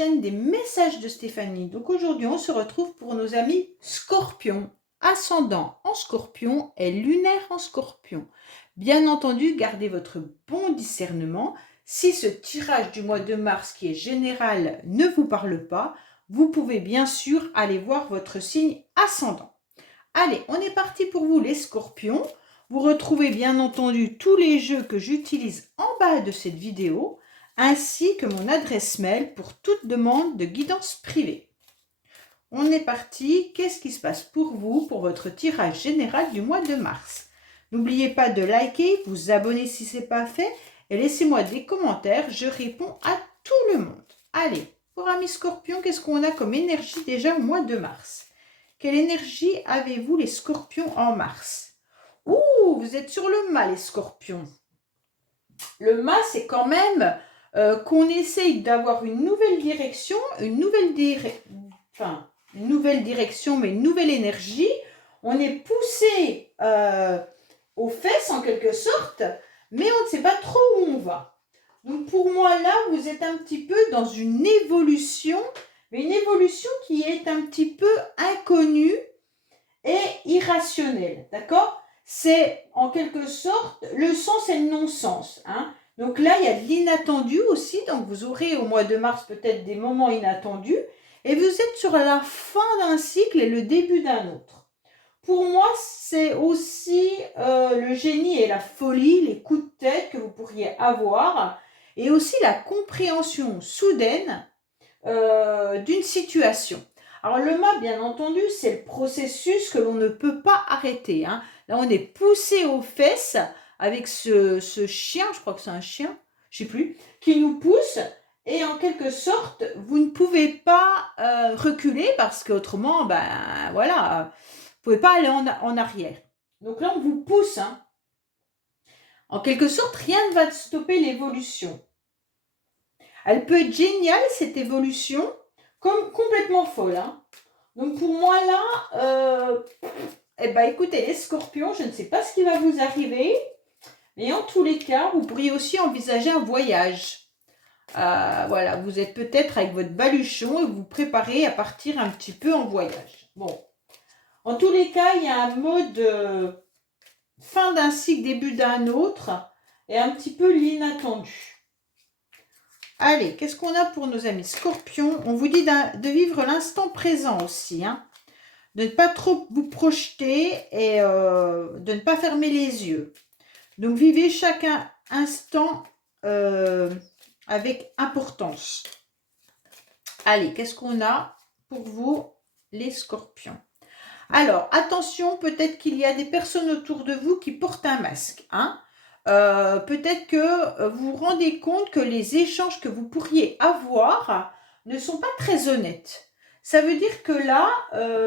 chaîne des messages de Stéphanie. Donc aujourd'hui, on se retrouve pour nos amis Scorpions, ascendant en Scorpion et lunaire en Scorpion. Bien entendu, gardez votre bon discernement. Si ce tirage du mois de mars qui est général ne vous parle pas, vous pouvez bien sûr aller voir votre signe ascendant. Allez, on est parti pour vous les Scorpions. Vous retrouvez bien entendu tous les jeux que j'utilise en bas de cette vidéo, ainsi que mon adresse mail pour toute demande de guidance privée. On est parti. Qu'est-ce qui se passe pour vous pour votre tirage général du mois de mars? N'oubliez pas de liker, vous abonner si ce n'est pas fait et laissez-moi des commentaires. Je réponds à tout le monde. Allez, pour amis Scorpions, qu'est-ce qu'on a comme énergie déjà au mois de mars? Quelle énergie avez-vous les Scorpions en mars? Ouh, vous êtes sur le mât les Scorpions. Le mât, c'est quand même qu'on essaye d'avoir une nouvelle direction, une nouvelle direction, mais une nouvelle énergie. On est poussé aux fesses en quelque sorte, mais on ne sait pas trop où on va. Donc pour moi là, vous êtes un petit peu dans une évolution, mais une évolution qui est un petit peu inconnue et irrationnelle, d'accord? C'est en quelque sorte le sens et le non-sens, hein? Donc là, il y a de l'inattendu aussi. Donc, vous aurez au mois de mars peut-être des moments inattendus. Et vous êtes sur la fin d'un cycle et le début d'un autre. Pour moi, c'est aussi le génie et la folie, les coups de tête que vous pourriez avoir. Et aussi la compréhension soudaine d'une situation. Alors, le mât, bien entendu, c'est le processus que l'on ne peut pas arrêter, hein. Là, on est poussé aux fesses avec ce chien, je crois que c'est un chien, je ne sais plus, qui nous pousse. Et en quelque sorte, vous ne pouvez pas reculer parce qu'autrement, ben voilà, vous ne pouvez pas aller en arrière. Donc là, on vous pousse, hein. En quelque sorte, rien ne va stopper l'évolution. Elle peut être géniale, cette évolution, comme complètement folle, hein. Donc pour moi là, écoutez les Scorpions, je ne sais pas ce qui va vous arriver. Mais en tous les cas, vous pourriez aussi envisager un voyage. Voilà, vous êtes peut-être avec votre baluchon et vous vous préparez à partir un petit peu en voyage. Bon, en tous les cas, il y a un mode fin d'un cycle, début d'un autre et un petit peu l'inattendu. Allez, qu'est-ce qu'on a pour nos amis Scorpions? On vous dit de vivre l'instant présent aussi, hein. De ne pas trop vous projeter et de ne pas fermer les yeux. Donc, vivez chaque instant avec importance. Allez, qu'est-ce qu'on a pour vous, les Scorpions? Alors, attention, peut-être qu'il y a des personnes autour de vous qui portent un masque, hein. Peut-être que vous vous rendez compte que les échanges que vous pourriez avoir ne sont pas très honnêtes. Ça veut dire que là,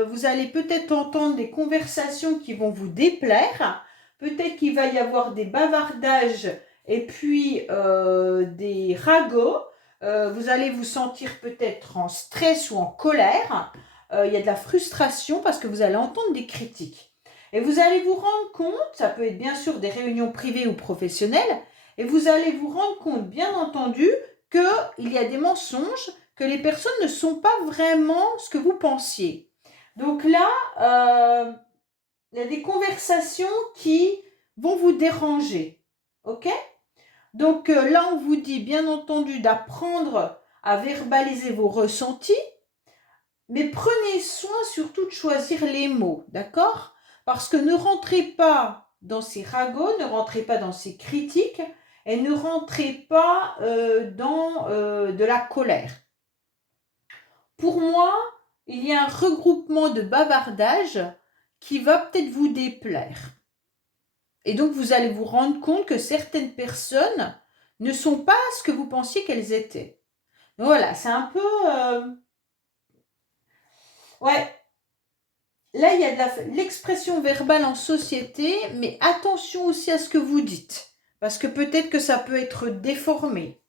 vous allez peut-être entendre des conversations qui vont vous déplaire. Peut-être qu'il va y avoir des bavardages et puis des ragots. Vous allez vous sentir peut-être en stress ou en colère. Il y a de la frustration parce que vous allez entendre des critiques. Et vous allez vous rendre compte, ça peut être bien sûr des réunions privées ou professionnelles, et vous allez vous rendre compte, bien entendu, qu'il y a des mensonges, que les personnes ne sont pas vraiment ce que vous pensiez. Donc là, il y a des conversations qui vont vous déranger. Ok? Donc là, on vous dit, bien entendu, d'apprendre à verbaliser vos ressentis, mais prenez soin surtout de choisir les mots, d'accord? Parce que ne rentrez pas dans ces ragots, ne rentrez pas dans ces critiques et ne rentrez pas dans de la colère. Pour moi, il y a un regroupement de bavardages qui va peut-être vous déplaire. Et donc, vous allez vous rendre compte que certaines personnes ne sont pas ce que vous pensiez qu'elles étaient. Donc voilà, c'est un peu... Ouais. Là, il y a de l'expression verbale en société, mais attention aussi à ce que vous dites. Parce que peut-être que ça peut être déformé.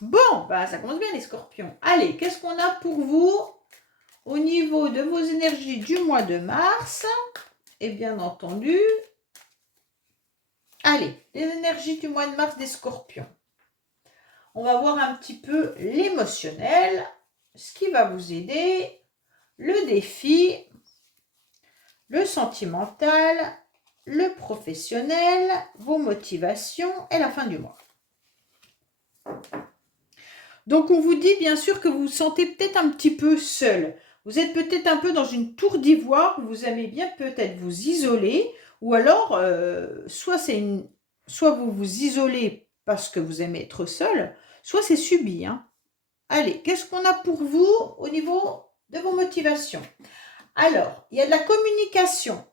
Bon, bah, ça commence bien les Scorpions. Allez, qu'est-ce qu'on a pour vous au niveau de vos énergies du mois de mars? Et bien entendu, allez, les énergies du mois de mars des Scorpions. on va voir un petit peu l'émotionnel, ce qui va vous aider, le défi, le sentimental, le professionnel, vos motivations et la fin du mois. Donc, on vous dit bien sûr que vous vous sentez peut-être un petit peu seul. Vous êtes peut-être un peu dans une tour d'ivoire, vous aimez bien peut-être vous isoler, ou alors, soit vous vous isolez parce que vous aimez être seul, soit c'est subi. Hein. Allez, qu'est-ce qu'on a pour vous au niveau de vos motivations? Alors, il y a de la communication.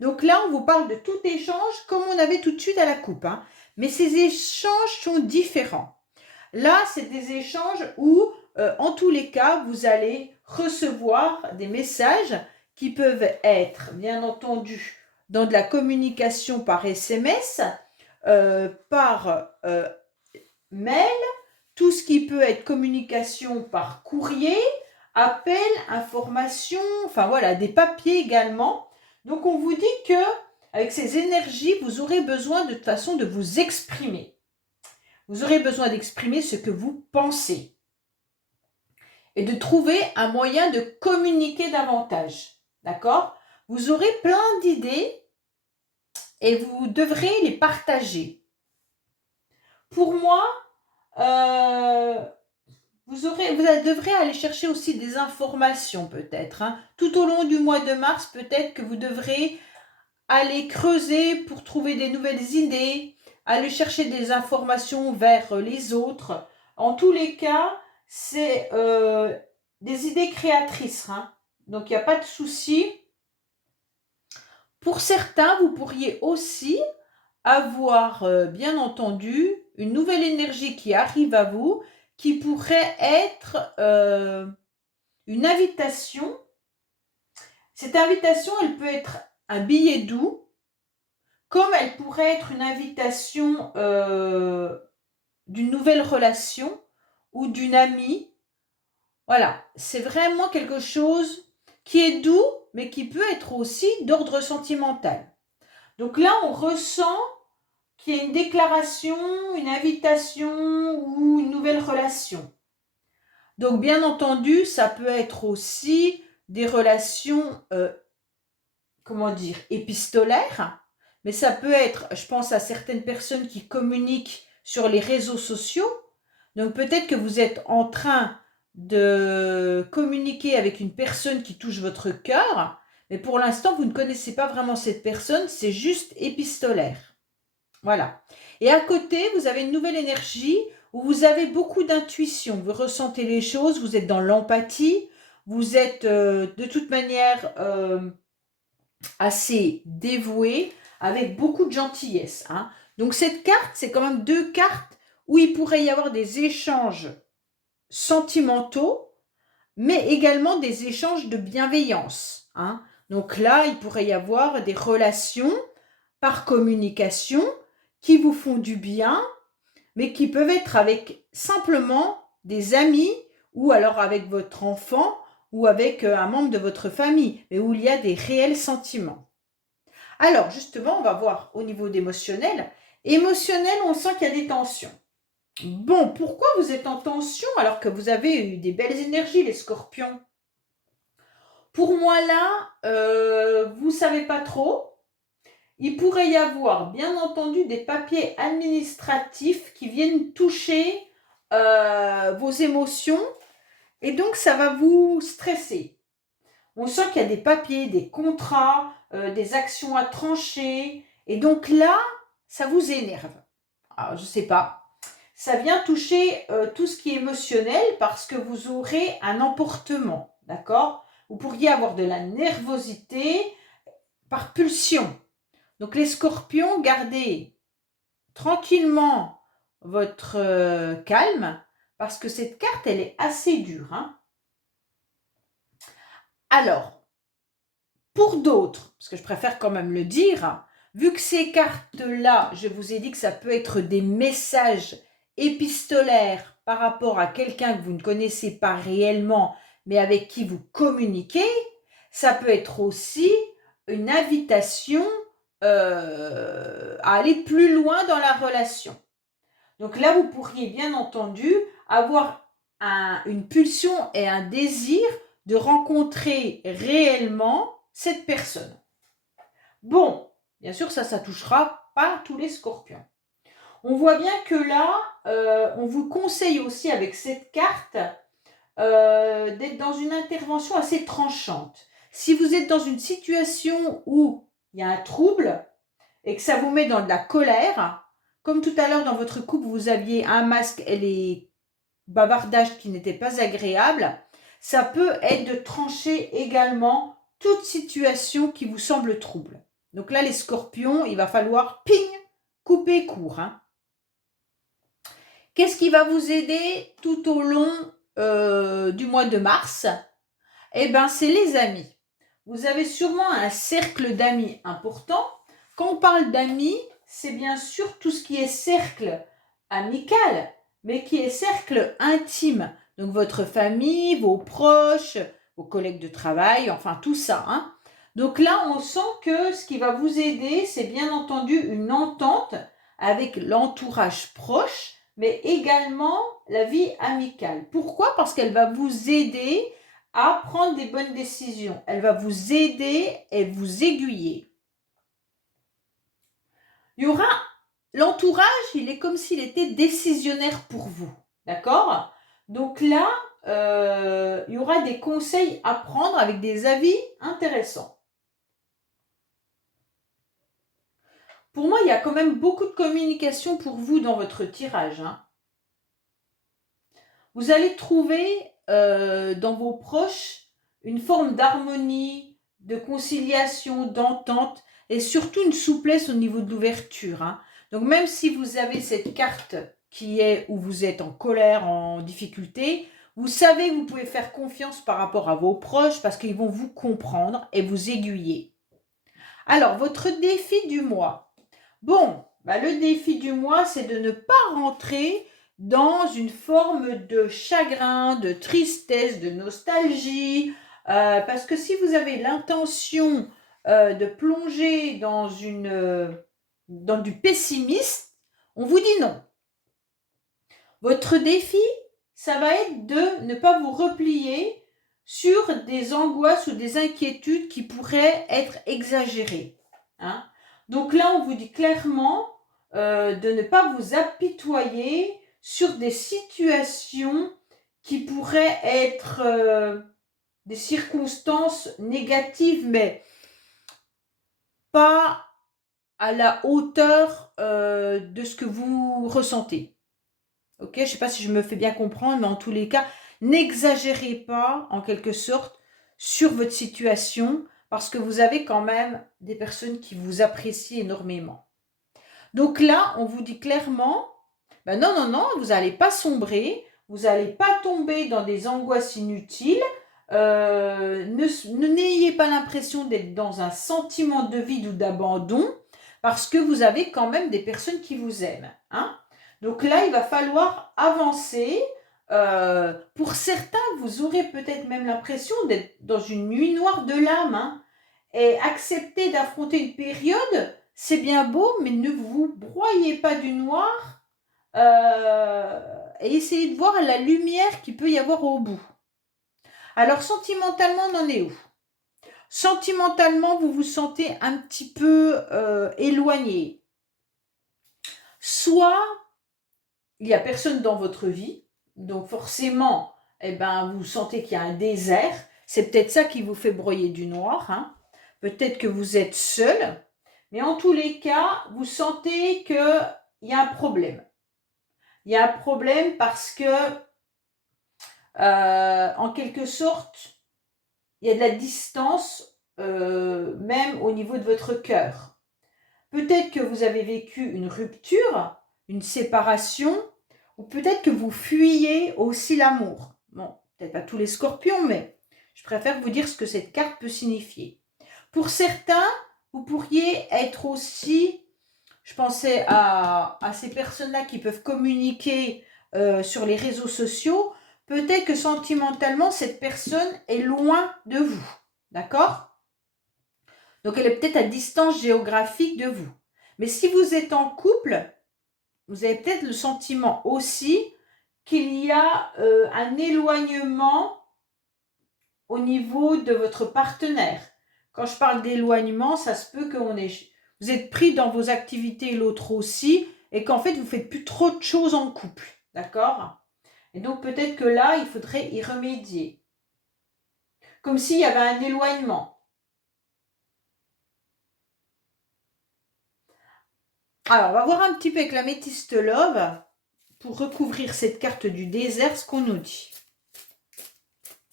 Donc là, on vous parle de tout échange comme on avait tout de suite à la coupe. Hein. Mais ces échanges sont différents. Là, c'est des échanges où, en tous les cas, vous allez recevoir des messages qui peuvent être, bien entendu, dans de la communication par SMS, par mail, tout ce qui peut être communication par courrier, appel, information, enfin voilà, des papiers également. Donc, on vous dit que avec ces énergies, vous aurez besoin de toute façon de vous exprimer. Vous aurez besoin d'exprimer ce que vous pensez et de trouver un moyen de communiquer davantage. D'accord? Vous aurez plein d'idées et vous devrez les partager. Pour moi, vous devrez aller chercher aussi des informations peut-être. Hein. Tout au long du mois de mars, peut-être que vous devrez aller creuser pour trouver des nouvelles idées, aller chercher des informations vers les autres. En tous les cas, c'est des idées créatrices. Hein. Donc, il n'y a pas de souci. Pour certains, vous pourriez aussi avoir, bien entendu, une nouvelle énergie qui arrive à vous, qui pourrait être une invitation. Cette invitation, elle peut être un billet doux, comme elle pourrait être une invitation d'une nouvelle relation ou d'une amie. Voilà, c'est vraiment quelque chose qui est doux, mais qui peut être aussi d'ordre sentimental. Donc là, on ressent qu'il y a une déclaration, une invitation ou une nouvelle relation. Donc bien entendu, ça peut être aussi des relations, épistolaires, mais ça peut être, je pense à certaines personnes qui communiquent sur les réseaux sociaux. Donc peut-être que vous êtes en train de communiquer avec une personne qui touche votre cœur, mais pour l'instant, vous ne connaissez pas vraiment cette personne, c'est juste épistolaire. Voilà. Et à côté, vous avez une nouvelle énergie où vous avez beaucoup d'intuition. Vous ressentez les choses, vous êtes dans l'empathie, vous êtes de toute manière assez dévoué, avec beaucoup de gentillesse. Hein. Donc cette carte, c'est quand même 2 cartes où il pourrait y avoir des échanges sentimentaux, mais également des échanges de bienveillance. Hein. Donc là, il pourrait y avoir des relations par communication qui vous font du bien, mais qui peuvent être avec simplement des amis ou alors avec votre enfant ou avec un membre de votre famille, mais où il y a des réels sentiments. Alors justement, on va voir au niveau d'émotionnel. Émotionnel, on sent qu'il y a des tensions. Bon, pourquoi vous êtes en tension alors que vous avez eu des belles énergies, les scorpions? Pour moi là, vous ne savez pas trop. Il pourrait y avoir, bien entendu, des papiers administratifs qui viennent toucher vos émotions et donc ça va vous stresser. On sent qu'il y a des papiers, des contrats, des actions à trancher et donc là, ça vous énerve. Alors, je ne sais pas. Ça vient toucher tout ce qui est émotionnel parce que vous aurez un emportement, d'accord? Vous pourriez avoir de la nervosité par pulsion. Donc les scorpions, gardez tranquillement votre calme parce que cette carte, elle est assez dure. Hein. Alors, pour d'autres, parce que je préfère quand même le dire, vu que ces cartes-là, je vous ai dit que ça peut être des messages épistolaires par rapport à quelqu'un que vous ne connaissez pas réellement, mais avec qui vous communiquez, ça peut être aussi une invitation à aller plus loin dans la relation. Donc là, vous pourriez bien entendu avoir une pulsion et un désir de rencontrer réellement cette personne. Bon, bien sûr, ça touchera pas tous les scorpions. On voit bien que là, on vous conseille aussi avec cette carte d'être dans une intervention assez tranchante. Si vous êtes dans une situation où il y a un trouble et que ça vous met dans de la colère, comme tout à l'heure dans votre couple, vous aviez un masque et les bavardages qui n'étaient pas agréables, ça peut être de trancher également toute situation qui vous semble trouble. Donc là, les scorpions, il va falloir, ping, couper court. Hein. Qu'est-ce qui va vous aider tout au long du mois de mars? Eh bien, c'est les amis. Vous avez sûrement un cercle d'amis important. Quand on parle d'amis, c'est bien sûr tout ce qui est cercle amical, mais qui est cercle intime. Donc votre famille, vos proches, vos collègues de travail, enfin tout ça. Hein. Donc là, on sent que ce qui va vous aider, c'est bien entendu une entente avec l'entourage proche, mais également la vie amicale. Pourquoi? Parce qu'elle va vous aider à prendre des bonnes décisions. Elle va vous aider et vous aiguiller. Il y aura l'entourage, il est comme s'il était décisionnaire pour vous. D'accord? Donc là, il y aura des conseils à prendre avec des avis intéressants. Pour moi, il y a quand même beaucoup de communication pour vous dans votre tirage. Hein. Vous allez trouver dans vos proches une forme d'harmonie, de conciliation, d'entente et surtout une souplesse au niveau de l'ouverture. Hein. Donc même si vous avez cette carte qui est où vous êtes en colère, en difficulté, vous savez que vous pouvez faire confiance par rapport à vos proches parce qu'ils vont vous comprendre et vous aiguiller. Alors, votre défi du mois. Bon, le défi du mois, c'est de ne pas rentrer dans une forme de chagrin, de tristesse, de nostalgie, parce que si vous avez l'intention de plonger dans du pessimisme, on vous dit non. Votre défi, ça va être de ne pas vous replier sur des angoisses ou des inquiétudes qui pourraient être exagérées. Hein. Donc là, on vous dit clairement de ne pas vous apitoyer sur des situations qui pourraient être des circonstances négatives, mais pas à la hauteur de ce que vous ressentez. Ok, je ne sais pas si je me fais bien comprendre, mais en tous les cas, n'exagérez pas en quelque sorte sur votre situation parce que vous avez quand même des personnes qui vous apprécient énormément. Donc là, on vous dit clairement, non, vous n'allez pas sombrer, vous n'allez pas tomber dans des angoisses inutiles, n'ayez pas l'impression d'être dans un sentiment de vide ou d'abandon parce que vous avez quand même des personnes qui vous aiment. Hein. Donc là, il va falloir avancer. Pour certains, vous aurez peut-être même l'impression d'être dans une nuit noire de l'âme. Hein, et accepter d'affronter une période, c'est bien beau, mais ne vous broyez pas du noir et essayez de voir la lumière qu'il peut y avoir au bout. Alors, sentimentalement, on en est où? Sentimentalement, vous vous sentez un petit peu éloigné. Soit il n'y a personne dans votre vie, donc forcément, vous sentez qu'il y a un désert. C'est peut-être ça qui vous fait broyer du noir. Hein. Peut-être que vous êtes seul, mais en tous les cas, vous sentez qu'il y a un problème. Il y a un problème parce que, en quelque sorte, il y a de la distance, même au niveau de votre cœur. Peut-être que vous avez vécu une rupture, une séparation, ou peut-être que vous fuyez aussi l'amour. Bon, peut-être pas tous les scorpions, mais je préfère vous dire ce que cette carte peut signifier. Pour certains, vous pourriez être aussi, je pensais à ces personnes-là qui peuvent communiquer sur les réseaux sociaux, peut-être que sentimentalement, cette personne est loin de vous. D'accord ? Donc, elle est peut-être à distance géographique de vous. Mais si vous êtes en couple, vous avez peut-être le sentiment aussi qu'il y a un éloignement au niveau de votre partenaire. Quand je parle d'éloignement, ça se peut que vous êtes pris dans vos activités, l'autre aussi, et qu'en fait, vous ne faites plus trop de choses en couple. D'accord? Et donc, peut-être que là, il faudrait y remédier. Comme s'il y avait un éloignement. Alors, on va voir un petit peu avec la métiste love pour recouvrir cette carte du désert, ce qu'on nous dit.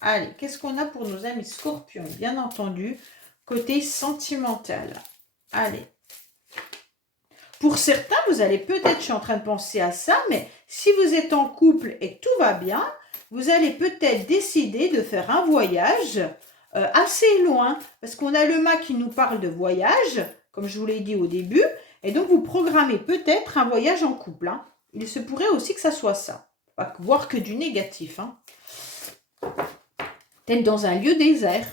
Allez, qu'est-ce qu'on a pour nos amis scorpions? Bien entendu, côté sentimental. Allez. Pour certains, vous allez peut-être, je suis en train de penser à ça, mais si vous êtes en couple et que tout va bien, vous allez peut-être décider de faire un voyage assez loin. Parce qu'on a le mât qui nous parle de voyage, comme je vous l'ai dit au début. Et donc, vous programmez peut-être un voyage en couple. Hein. Il se pourrait aussi que ça soit ça. Pas voir que du négatif. Hein. Peut-être dans un lieu désert.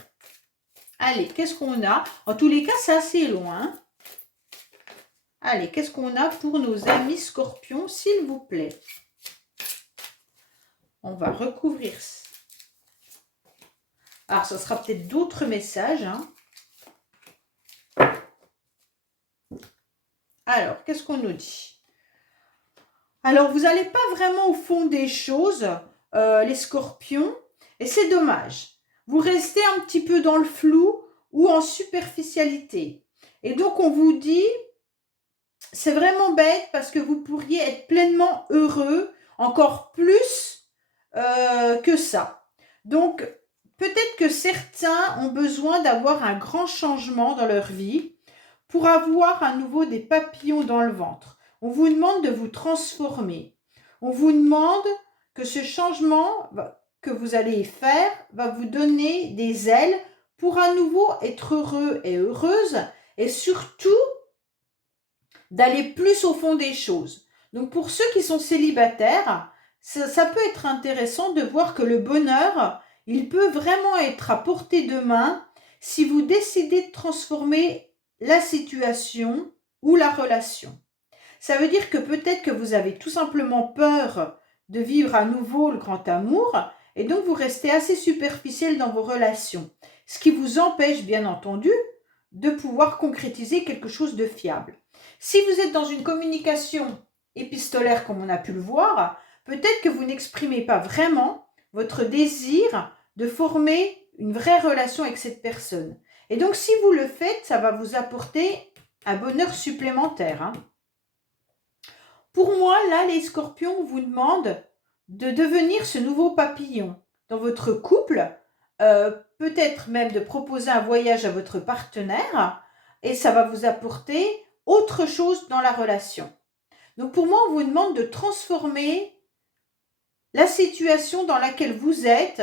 Allez, qu'est-ce qu'on a? En tous les cas, c'est assez loin. Allez, qu'est-ce qu'on a pour nos amis scorpions, s'il vous plaît? On va recouvrir. Alors, ce sera peut-être d'autres messages. Hein. Alors, qu'est-ce qu'on nous dit? Alors, vous n'allez pas vraiment au fond des choses, les scorpions, et c'est dommage. Vous restez un petit peu dans le flou ou en superficialité. Et donc, on vous dit, c'est vraiment bête parce que vous pourriez être pleinement heureux, encore plus que ça. Donc, peut-être que certains ont besoin d'avoir un grand changement dans leur vie pour avoir à nouveau des papillons dans le ventre. On vous demande de vous transformer. On vous demande que ce changement que vous allez faire va vous donner des ailes pour à nouveau être heureux et heureuse et surtout d'aller plus au fond des choses. Donc pour ceux qui sont célibataires, ça peut être intéressant de voir que le bonheur, il peut vraiment être à portée de main si vous décidez de transformer la situation ou la relation. Ça veut dire que peut-être que vous avez tout simplement peur de vivre à nouveau le grand amour et donc vous restez assez superficiel dans vos relations. Ce qui vous empêche, bien entendu, de pouvoir concrétiser quelque chose de fiable. Si vous êtes dans une communication épistolaire comme on a pu le voir, peut-être que vous n'exprimez pas vraiment votre désir de former une vraie relation avec cette personne. Et donc, si vous le faites, ça va vous apporter un bonheur supplémentaire. Hein. Pour moi, là, les scorpions vous demandent de devenir ce nouveau papillon dans votre couple, peut-être même de proposer un voyage à votre partenaire, et ça va vous apporter autre chose dans la relation. Donc pour moi, on vous demande de transformer la situation dans laquelle vous êtes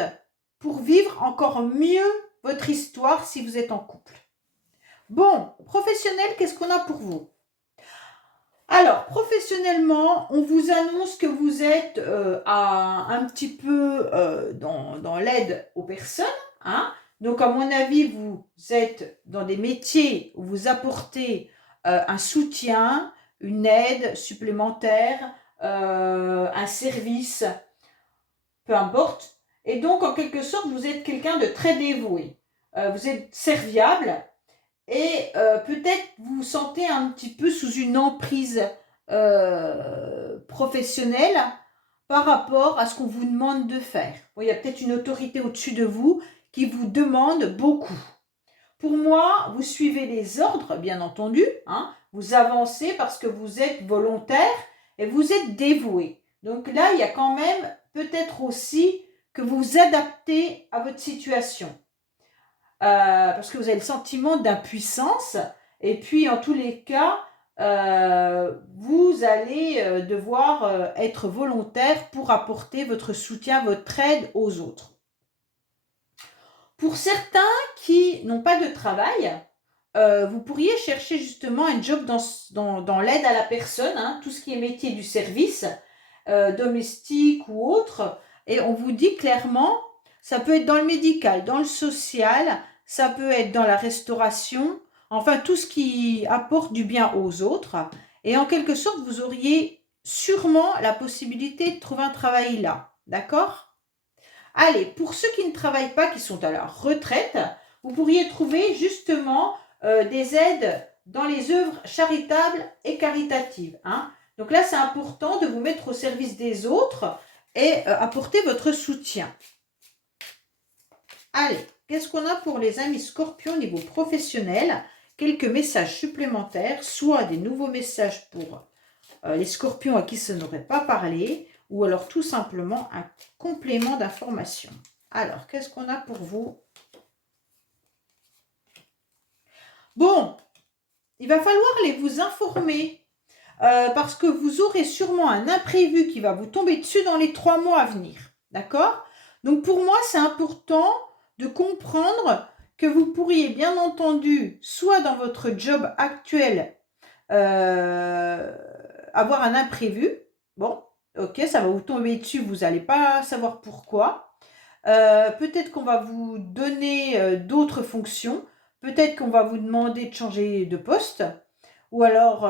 pour vivre encore mieux votre histoire si vous êtes en couple. Bon, professionnel, qu'est-ce qu'on a pour vous? Alors, professionnellement, on vous annonce que vous êtes un petit peu dans l'aide aux personnes. Hein. Donc, à mon avis, vous êtes dans des métiers où vous apportez un soutien, une aide supplémentaire, un service, peu importe. Et donc, en quelque sorte, vous êtes quelqu'un de très dévoué. Vous êtes serviable. Et peut-être vous vous sentez un petit peu sous une emprise professionnelle par rapport à ce qu'on vous demande de faire. Bon, il y a peut-être une autorité au-dessus de vous qui vous demande beaucoup. Pour moi, vous suivez les ordres, bien entendu. Hein, vous avancez parce que vous êtes volontaire et vous êtes dévoué. Donc là, il y a quand même peut-être aussi que vous vous adaptez à votre situation. Parce que vous avez le sentiment d'impuissance et puis en tous les cas vous allez devoir être volontaire pour apporter votre soutien, votre aide aux autres. Pour certains qui n'ont pas de travail, vous pourriez chercher justement un job dans l'aide à la personne, hein, tout ce qui est métier du service, domestique ou autre, et on vous dit clairement, ça peut être dans le médical, dans le social, ça peut être dans la restauration, enfin tout ce qui apporte du bien aux autres. Et en quelque sorte, vous auriez sûrement la possibilité de trouver un travail là. D'accord? Allez, pour ceux qui ne travaillent pas, qui sont à la retraite, vous pourriez trouver justement des aides dans les œuvres charitables et caritatives. Hein. Donc là, c'est important de vous mettre au service des autres et apporter votre soutien. Allez, qu'est-ce qu'on a pour les amis scorpions au niveau professionnel? Quelques messages supplémentaires, soit des nouveaux messages pour les scorpions à qui ça n'aurait pas parlé, ou alors tout simplement un complément d'information. Alors, qu'est-ce qu'on a pour vous? Bon, il va falloir vous informer, parce que vous aurez sûrement un imprévu qui va vous tomber dessus dans les 3 mois à venir. D'accord? Donc pour moi, c'est important de comprendre que vous pourriez bien entendu, soit dans votre job actuel, avoir un imprévu. Bon, ok, ça va vous tomber dessus, vous n'allez pas savoir pourquoi. Peut-être qu'on va vous donner d'autres fonctions. Peut-être qu'on va vous demander de changer de poste. Ou alors,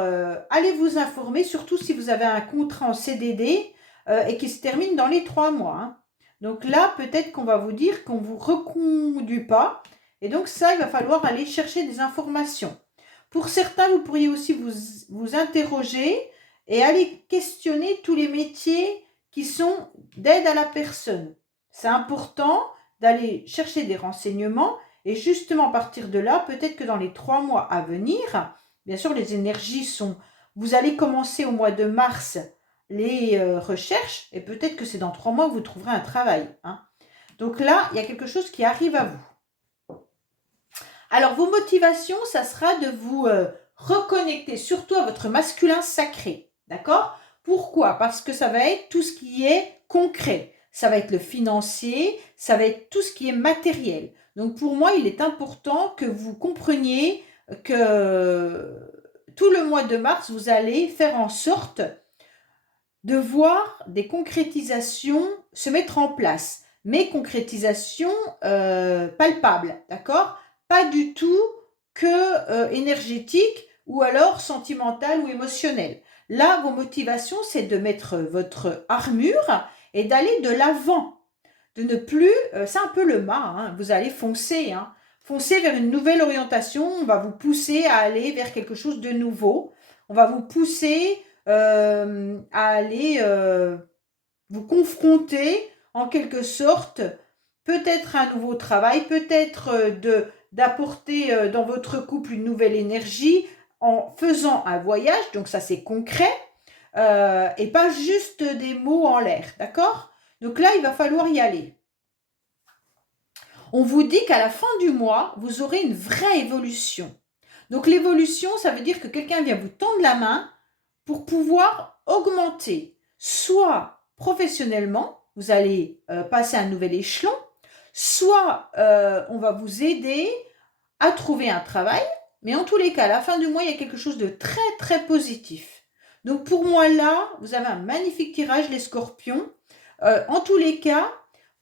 allez vous informer, surtout si vous avez un contrat en CDD et qui se termine dans les 3 mois. Hein. Donc là, peut-être qu'on va vous dire qu'on ne vous reconduit pas. Et donc ça, il va falloir aller chercher des informations. Pour certains, vous pourriez aussi vous interroger et aller questionner tous les métiers qui sont d'aide à la personne. C'est important d'aller chercher des renseignements et justement à partir de là, peut-être que dans les 3 mois à venir, bien sûr les énergies sont... Vous allez commencer au mois de mars les recherches et peut-être que c'est dans 3 mois que vous trouverez un travail. Hein. Donc là, il y a quelque chose qui arrive à vous. Alors, vos motivations, ça sera de vous reconnecter surtout à votre masculin sacré. D'accord? Pourquoi? Parce que ça va être tout ce qui est concret. Ça va être le financier, ça va être tout ce qui est matériel. Donc, pour moi, il est important que vous compreniez que tout le mois de mars, vous allez faire en sorte de voir des concrétisations se mettre en place. Mais concrétisations palpables, d'accord? Pas du tout que énergétique ou alors sentimentale ou émotionnelle. Là, vos motivations, c'est de mettre votre armure et d'aller de l'avant. De ne plus, c'est un peu le mât, hein, vous allez foncer. Hein, foncer vers une nouvelle orientation, on va vous pousser à aller vers quelque chose de nouveau. On va vous pousser à aller vous confronter en quelque sorte peut-être à un nouveau travail, peut-être d'apporter dans votre couple une nouvelle énergie en faisant un voyage, donc ça c'est concret, et pas juste des mots en l'air, d'accord? Donc là, il va falloir y aller. On vous dit qu'à la fin du mois, vous aurez une vraie évolution. Donc l'évolution, ça veut dire que quelqu'un vient vous tendre la main pour pouvoir augmenter, soit professionnellement, vous allez passer à un nouvel échelon, soit on va vous aider à trouver un travail, mais en tous les cas, à la fin du mois, il y a quelque chose de très très positif. Donc pour moi là, vous avez un magnifique tirage, les scorpions. En tous les cas,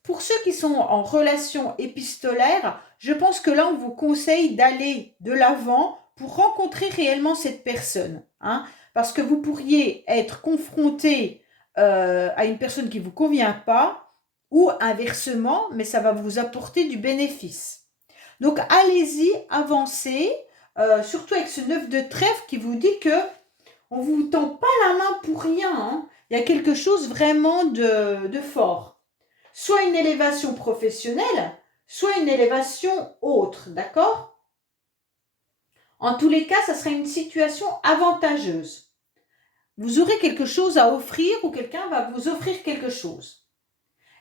pour ceux qui sont en relation épistolaire, je pense que là, on vous conseille d'aller de l'avant pour rencontrer réellement cette personne. Hein, parce que vous pourriez être confronté à une personne qui ne vous convient pas, ou inversement, mais ça va vous apporter du bénéfice. Donc, allez-y, avancez, surtout avec ce 9 de trèfle qui vous dit que on ne vous tend pas la main pour rien. Hein. Il y a quelque chose vraiment de fort. Soit une élévation professionnelle, soit une élévation autre, d'accord? En tous les cas, ça sera une situation avantageuse. Vous aurez quelque chose à offrir ou quelqu'un va vous offrir quelque chose.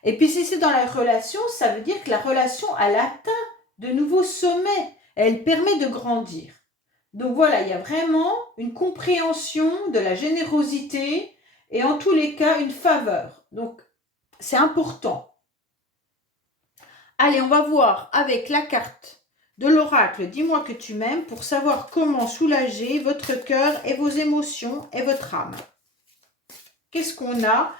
Et puis si c'est dans la relation, ça veut dire que la relation, elle atteint de nouveaux sommets. Elle permet de grandir. Donc voilà, il y a vraiment une compréhension de la générosité et en tous les cas, une faveur. Donc, c'est important. Allez, on va voir avec la carte de l'oracle, dis-moi que tu m'aimes, pour savoir comment soulager votre cœur et vos émotions et votre âme. Qu'est-ce qu'on a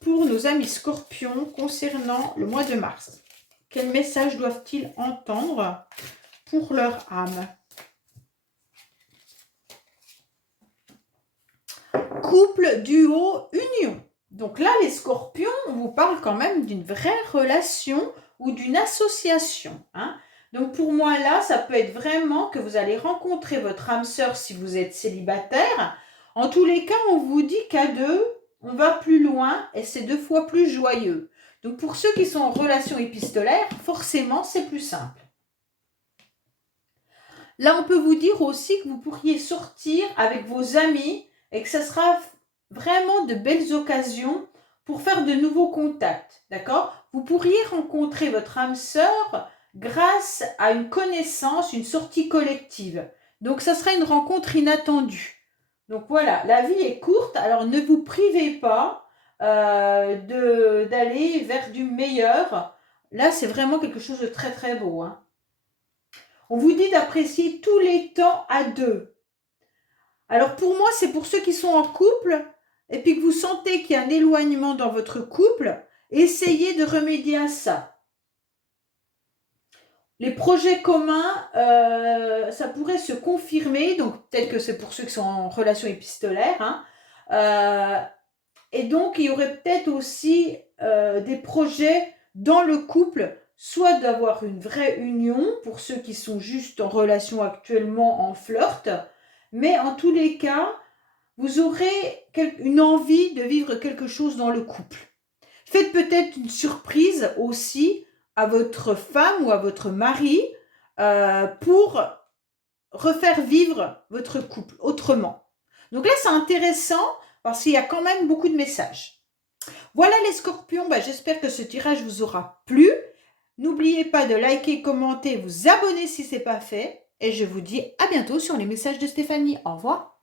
pour nos amis scorpions concernant le mois de mars? Quel message doivent-ils entendre pour leur âme? couple, duo, union. Donc là, les scorpions, on vous parle quand même d'une vraie relation ou d'une association. Hein. Donc pour moi, là, ça peut être vraiment que vous allez rencontrer votre âme sœur si vous êtes célibataire. En tous les cas, on vous dit qu'à deux, on va plus loin et c'est 2 fois plus joyeux. Donc pour ceux qui sont en relation épistolaire, forcément, c'est plus simple. Là, on peut vous dire aussi que vous pourriez sortir avec vos amis et que ce sera vraiment de belles occasions pour faire de nouveaux contacts, d'accord? Vous pourriez rencontrer votre âme sœur grâce à une connaissance, une sortie collective. Donc, ça sera une rencontre inattendue. Donc voilà, la vie est courte, alors ne vous privez pas d'aller vers du meilleur. Là, c'est vraiment quelque chose de très très beau. Hein. On vous dit d'apprécier tous les temps à deux. Alors pour moi, c'est pour ceux qui sont en couple et puis que vous sentez qu'il y a un éloignement dans votre couple, essayez de remédier à ça. Les projets communs, ça pourrait se confirmer, donc peut-être que c'est pour ceux qui sont en relation épistolaire. Hein, et donc, il y aurait peut-être aussi des projets dans le couple, soit d'avoir une vraie union pour ceux qui sont juste en relation actuellement en flirt, mais en tous les cas, vous aurez une envie de vivre quelque chose dans le couple. Faites peut-être une surprise aussi à votre femme ou à votre mari pour refaire vivre votre couple autrement. Donc là, c'est intéressant parce qu'il y a quand même beaucoup de messages. Voilà les scorpions, j'espère que ce tirage vous aura plu. N'oubliez pas de liker, commenter, vous abonner si ce n'est pas fait. Et je vous dis à bientôt sur les messages de Stéphanie. Au revoir.